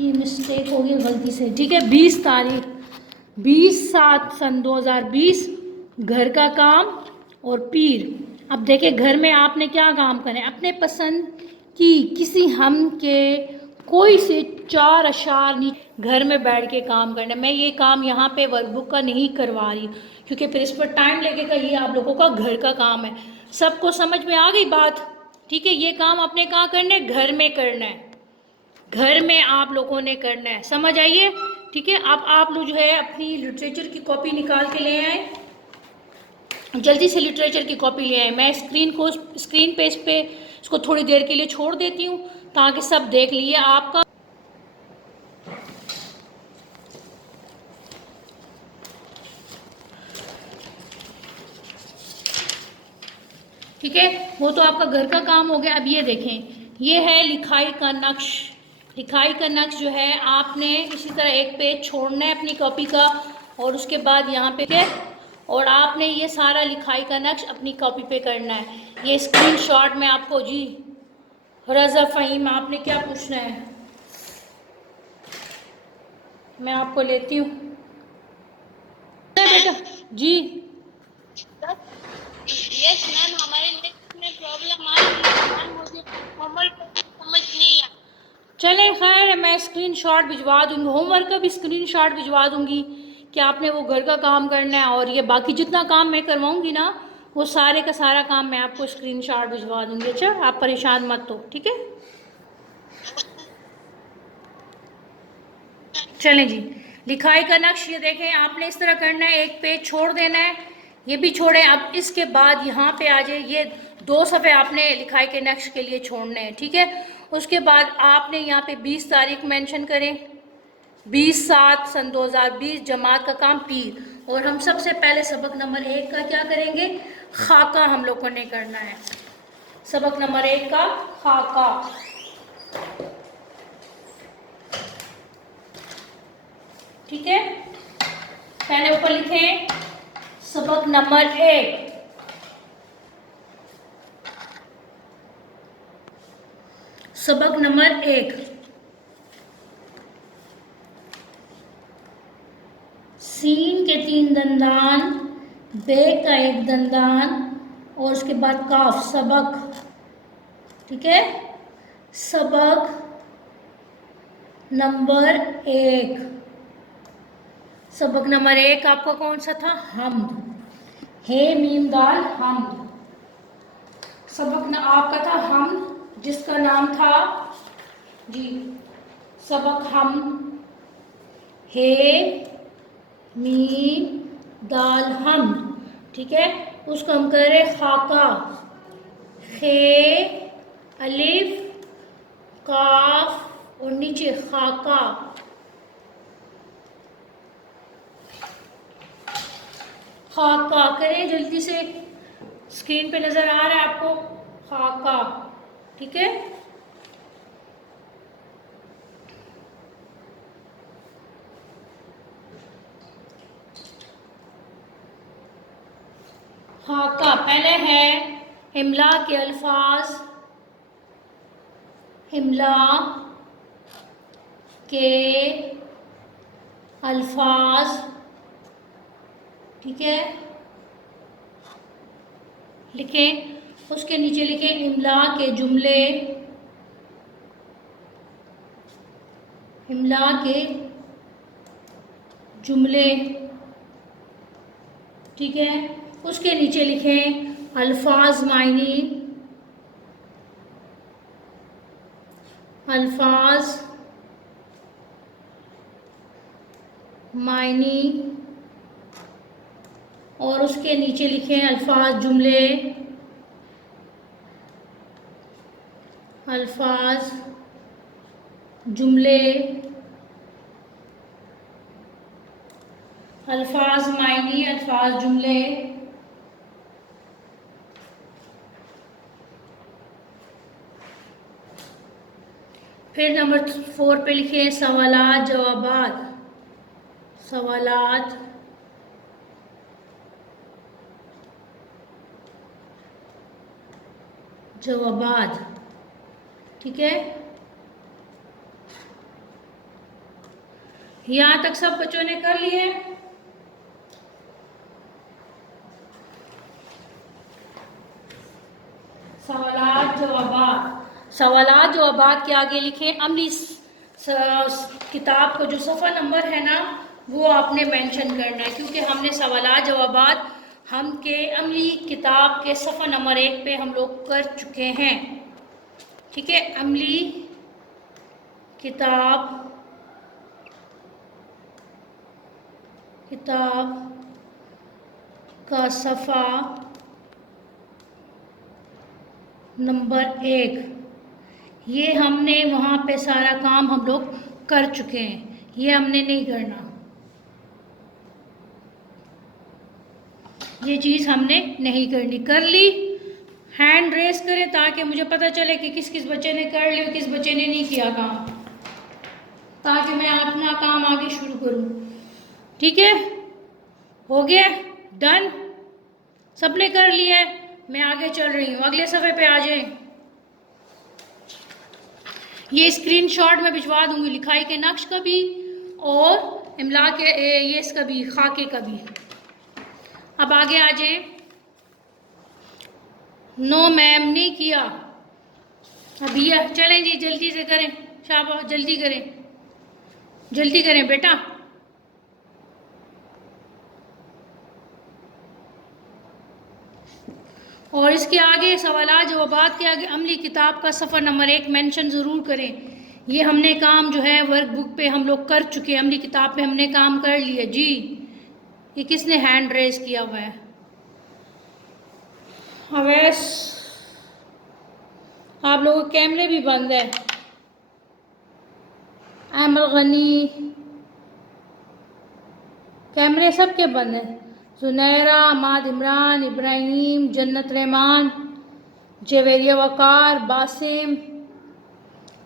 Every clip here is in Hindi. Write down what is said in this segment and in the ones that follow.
ये मिस्टेक हो गई गलती से, ठीक है। 20 तारीख 20/7/2020, घर का काम और पीर। अब देखिए घर में आपने क्या काम करें, अपने पसंद की किसी हम के कोई से 4 अशार घर में बैठ के काम करना। मैं ये काम यहाँ पे वर्कबुक का नहीं करवा रही क्योंकि फिर इस पर टाइम लगेगा। ये आप लोगों का घर का काम है। सबको समझ में आ गई बात, ठीक है। ये काम आपने कहाँ करना है, घर में करना है, घर में आप लोगों ने करना है, समझ आइए, ठीक है। अब आप लोग जो है अपनी लिटरेचर की कॉपी निकाल के ले आए, जल्दी से लिटरेचर की कॉपी ले आए। मैं स्क्रीन पे इस पे इसको थोड़ी देर के लिए छोड़ देती हूँ ताकि सब देख लिए आपका। ठीक है, वो तो आपका घर का काम हो गया। अब ये देखें, ये है लिखाई का नक्श। लिखाई का नक्श जो है आपने इसी तरह एक पेज छोड़ना है अपनी कॉपी का, और उसके बाद यहाँ पे है, और आपने ये सारा लिखाई का नक्श अपनी कॉपी पे करना है। ये स्क्रीनशॉट में आपको, जी रज़ा फ़हीम आपने क्या पूछना है, मैं आपको लेती हूँ बेटा जी। यस मैम, हमारे नेट में प्रॉब्लम आ रही है मैम, मुझे होमवर्क समझ नहीं आ। चलें खैर, मैं स्क्रीनशॉट भिजवा दूँगी, होमवर्क का भी स्क्रीनशॉट भिजवा दूँगी कि आपने वो घर का काम करना है, और ये बाकी जितना काम मैं करवाऊँगी ना वो सारे का सारा काम मैं आपको स्क्रीनशॉट भिजवा दूँगी। अच्छा, आप परेशान मत हो, ठीक है। चलें जी, लिखाई का नक्श ये देखें, आपने इस तरह करना है, एक पेज छोड़ देना है, ये भी छोड़ें। अब इसके बाद यहाँ पे आ जाए, ये 2 सफ़े आपने लिखाई के नक्श के लिए छोड़ने हैं, ठीक है। उसके बाद आपने यहाँ पे 20 तारीख मेंशन करें, 20/7/2020, जमात का काम पीर। और हम सबसे पहले सबक नंबर 1 का क्या करेंगे, खाका हम लोगों ने करना है। सबक नंबर 1 का खाका, ठीक है। पहले ऊपर लिखें सबक नंबर 1, सबक नंबर 1, सीन के 3 दंदान, बे का 1 दंदान, और उसके बाद काफ, सबक, ठीक है। सबक नंबर 1, सबक नंबर 1 आपका कौन सा था, हमद, हे मीम दाल हमद। सबक न आपका था हमद, जिसका नाम था जी सबक हम, हे मीम दाल हम, ठीक है। उसको हम कर रहे खाका, खे अलिफ काफ और नीचे खाका। खाका करें जल्दी से, स्क्रीन पे नजर आ रहा है आपको, खाका, ठीक है। खाका पहले है इमला के अल्फाज, इमला के अल्फाज, ठीक है, लिखें। उसके नीचे लिखें इमला के जुमले, इमला के जुमले, ठीक है। उसके नीचे लिखें अल्फाज मायनी, अल्फाज मायनी, और उसके नीचे लिखें अल्फाज जुमले, अल्फाज जुमले, अल्फाज मायनी, अल्फाज जुमले। फिर नंबर 4 पे लिखे सवालात जवाबात, सवालात जवाबात, ठीक है। यहाँ तक सब बच्चों ने कर लिए? सवालात जवाबात, सवालात जवाबात के आगे लिखें अमली किताब का जो सफ़ा नंबर है ना वो आपने मेंशन करना है, क्योंकि हमने सवालात जवाबात हम के अमली किताब के सफ़ा नंबर 1 पे हम लोग कर चुके हैं। ठीक है, अमली किताब का सफ़ा नंबर 1, ये हमने वहाँ पे सारा काम हम लोग कर चुके हैं, ये हमने नहीं करना, ये चीज़ हमने नहीं करनी। कर ली? हैंड रेस करें ताकि मुझे पता चले कि किस किस बच्चे ने कर लिया, किस बच्चे ने नहीं किया काम, ताकि मैं अपना काम आगे शुरू करूं। ठीक है, हो गया? डन? सबने कर लिया है? मैं आगे चल रही हूँ, अगले सफ़े पे आ जाएं। ये स्क्रीनशॉट मैं भिजवा दूंगी लिखाई के नक्श का भी और इमला के ये इसका भी, खाके का भी। अब आगे आ जाएं। नो मैम नहीं किया अभी, चलें जी जल्दी से करें, शाबाश जल्दी करें, जल्दी करें बेटा। और इसके आगे सवालात जवाबात के आगे अमली किताब का सफ़र नंबर 1 मेंशन ज़रूर करें। ये हमने काम जो है वर्कबुक पे हम लोग कर चुके हैं, अमली किताब पे हमने काम कर लिया जी। ये किसने हैंड रेस किया हुआ है? अवैस, आप लोगों के कैमरे भी बंद है। अमल गनी, कैमरे सबके बंद हैं। जुनैरा, अमाद इमरान, इब्राहिम, जन्नत रहमान, जवेरिया वकार, बासिम,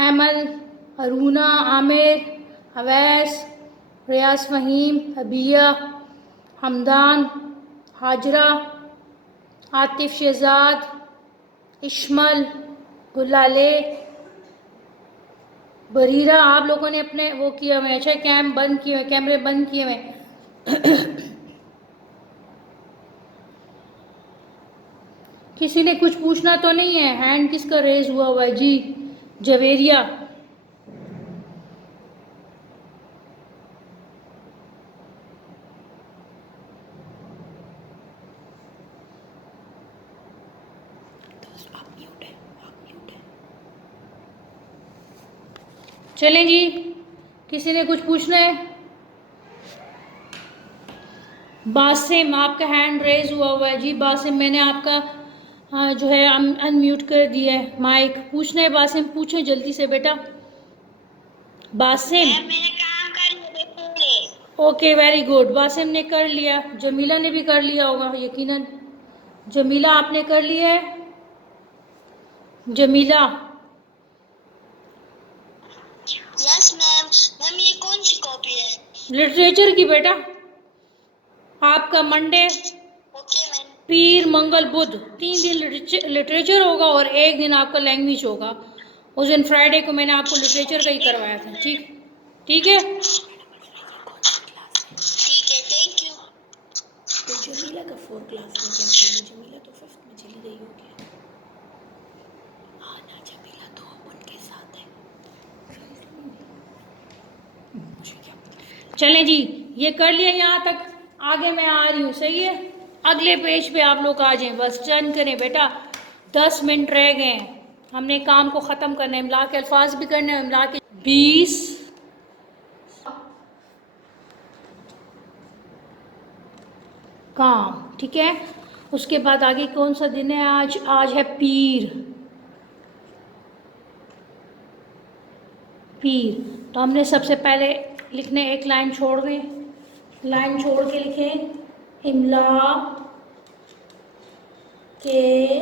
अमल, अरूना, आमिर, अवैस, रियाज फ़हीम, हबिया, हमदान, हाजरा, आतिफ शहजाद, इश्मल, गुलाले, बरीरा। आप लोगों ने अपने वो किए हुए, अच्छा कैम बंद किए हुए, कैमरे बंद किए हुए। किसी ने कुछ पूछना तो नहीं है? हैंड किसका रेज हुआ है जी? जवेरिया। चलें जी, किसी ने कुछ पूछना है? बासिम, आपका हैंड रेज हुआ है जी। बासिम, मैंने आपका जो है अनम्यूट कर दिया है माइक। पूछना है बासिम? पूछें जल्दी से बेटा। बासिम, मैंने काम कर लिया। ओके वेरी गुड, बासिम ने कर लिया। जमीला ने भी कर लिया होगा यकीनन। जमीला आपने कर लिया है? Jamila, yes ma'am. मैम ये कौन सी कॉपी है? लिटरेचर की बेटा। आपका मंडे, ओके मैम। पीर, मंगल, बुध 3 दिन लिटरेचर होगा और 1 दिन आपका लैंग्वेज होगा। उस दिन फ्राइडे को मैंने आपको लिटरेचर का ही करवाया था। ठीक, ठीक है। ठीक है, थैंक यू। तो जमीला का 4 क्लास में क्या था? जमीला तो 5th में चली गई होगी। हाँ ना, जमीला तो उनके साथ है। चलें जी, ये कर लिया यहाँ तक, आगे मैं आ रही हूँ। सही है, अगले पेज पे आप लोग आ जाएं, बस डन करें बेटा। 10 मिनट रह गए हैं, हमने काम को ख़त्म करना है। इमला के अल्फाज भी करने हैं, इमला के 20 काम। ठीक है, उसके बाद आगे कौन सा दिन है? आज, आज है पीर। पीर तो हमने सबसे पहले लिखने, एक लाइन छोड़ गए, लाइन छोड़ के लिखें इमला के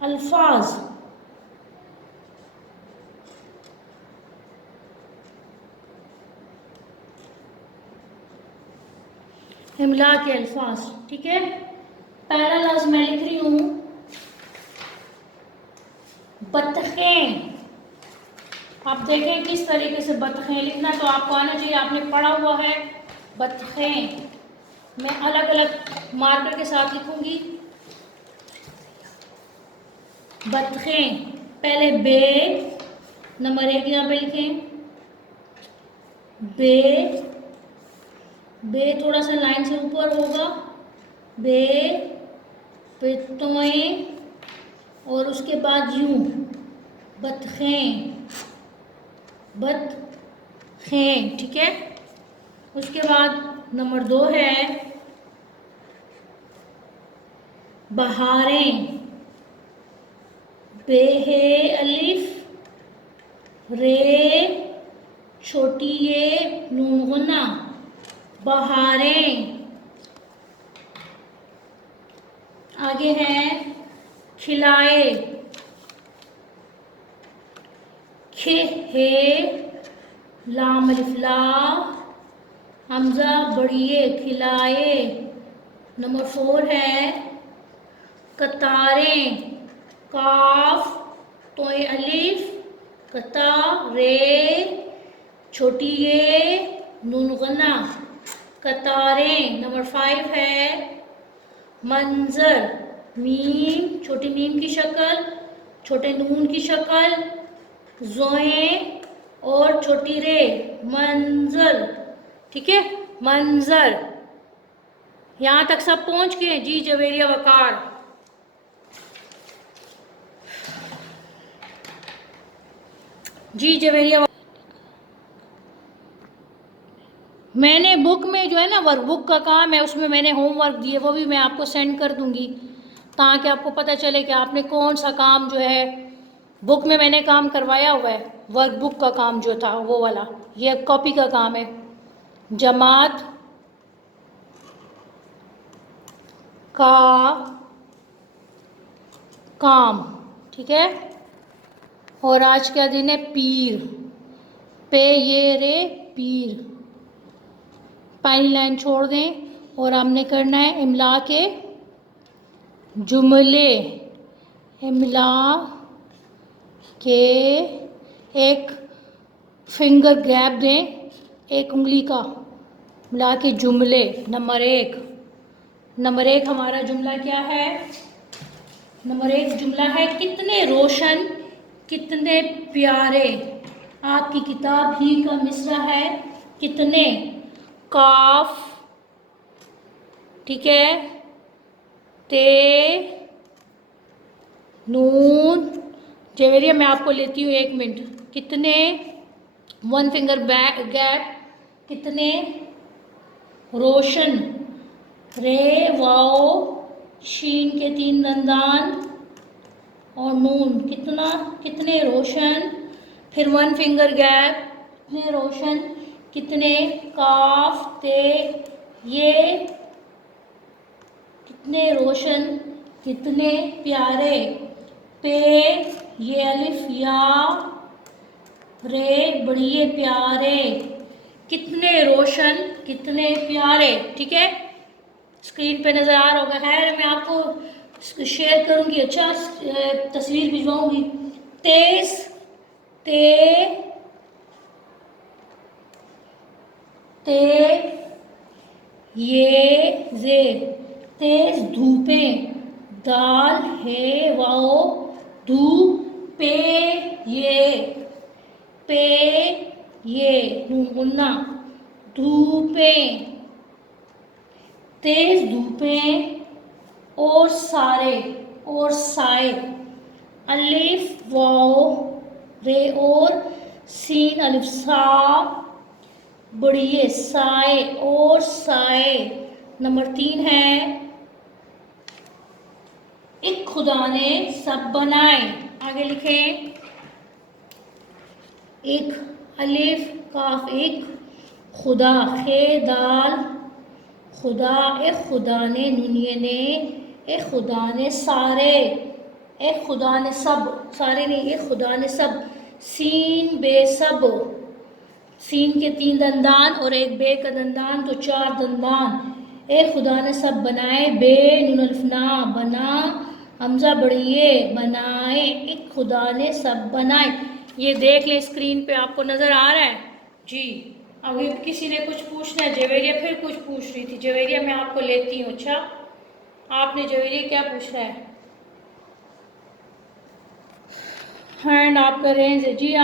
अल्फाज। इमला के अल्फाज, ठीक है। पहला लफ्ज़ मैं लिख रही हूँ बतखें। आप देखें किस तरीके से बतखें लिखना तो आपको आना चाहिए, आपने पढ़ा हुआ है बतखें। मैं अलग अलग मार्कर के साथ लिखूंगी। बतखें, पहले बे, नंबर 1 यहाँ पे लिखें, बे, बे थोड़ा सा लाइन से ऊपर होगा, बे, पे तोएं, और उसके बाद यूं, बतखें, बतखें, ठीक है। उसके बाद नंबर 2 है बहारें, बे है अलिफ, रे छोटी ये नून गुन्ना, बहारें। आगे है खिलाए, खे है लाम अलिफ ला, हमजा बढ़िए, खिलाए। नंबर 4 है कतारें, काफ तोए अलिफ, कता रे छोटी ये नून गन्ना, कतारें। नंबर 5 है मंजर, मीम छोटी मीम की शक्ल, छोटे नून की शक्ल, जोए और छोटी रे, मंजर, ठीक है, मंजर। यहाँ तक सब पहुँच गए जी जवेरिया वकार। जी जवेरिया, मैंने बुक में जो है ना वर्कबुक का काम है, उसमें मैंने होमवर्क दिए, वो भी मैं आपको सेंड कर दूंगी ताकि आपको पता चले कि आपने कौन सा काम जो है बुक में मैंने काम करवाया हुआ है। वर्कबुक का काम जो था वो वाला, ये कॉपी का काम है। जमात का काम, ठीक है। और आज का दिन है पीर, पे ये रे पीर। पहली लाइन छोड़ दें और हमने करना है इमला के जुमले, इमला के एक फिंगर गैप दें, एक उंगली का, इमला के जुमले। नंबर 1 हमारा जुमला क्या है? नंबर 1 जुमला है कितने रोशन कितने प्यारे। आपकी किताब ही का मिसरा है कितने, काफ, ठीक है, ते, नून। जेवेरिया मैं आपको लेती हूँ 1 मिनट। कितने, 1 फिंगर गैप, कितने रोशन, रे वाओ शीन के 3 दंदान और नून, कितना, कितने रोशन, फिर 1 फिंगर गैप, कितने रोशन कितने, काफ ते ये, कितने रोशन कितने प्यारे, पे ये अलिफ या, रे बड़िए प्यारे, कितने रोशन कितने प्यारे, ठीक है। स्क्रीन पे नज़र आ रहा होगा, खैर मैं आपको शेयर करूंगी, अच्छा तस्वीर भिजवाऊंगी। तेज, ते ये जे, तेज धूपें, दाल है वाओ धूप, पे ये नून गुन्ना, धूपें, तेज धूपें और सारे और साए, अलिफ वाओ रे और सीन अलिफ सा, बढ़िए साए और साए। नंबर 3 है एक खुदा ने सब बनाए। आगे लिखें, एक अलिफ काफ, एक खुदा, खे दाल खुदा, एक खुदा ने, नुनिये ने, एक खुदा ने सारे, एक खुदा ने सब, सारे नहीं, एक खुदा ने सब, सीन बेसब, सीन के 3 दंदान और एक बे का दंदान तो 4 दंदान। एक खुदा ने सब बनाए, बे नून अलिफ ना, बना हमजा बढ़िए बनाए, एक खुदा ने सब बनाए। ये देख लें, स्क्रीन पे आपको नज़र आ रहा है जी। अभी किसी ने कुछ पूछना है, जवेरिया फिर कुछ पूछ रही थी। जवेरिया मैं आपको लेती हूँ। अच्छा, आपने जवेरिया क्या पूछना है? हैंड आपका रेंज है जी।